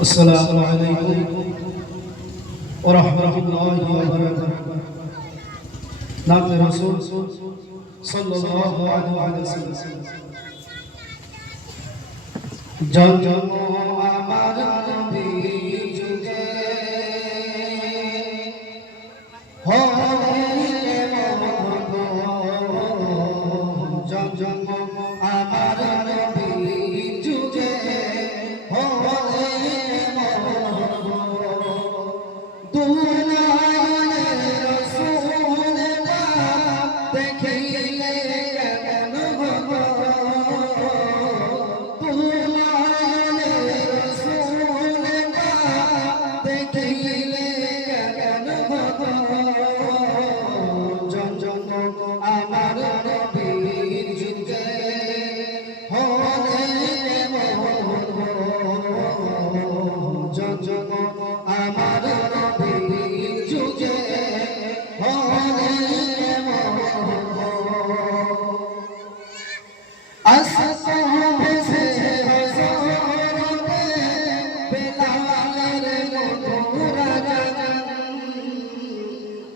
السلام عليكم ورحمة الله وبركاته. نعم رسول صلى الله عليه وسلم. جان جان Yeah.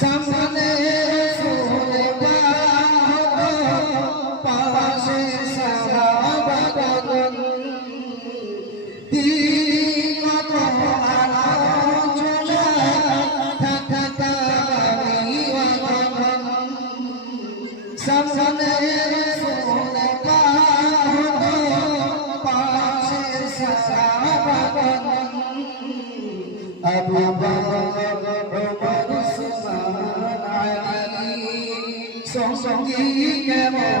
সামনে রসুল পাশে সাহাবা দিন সঙ্গী কেমন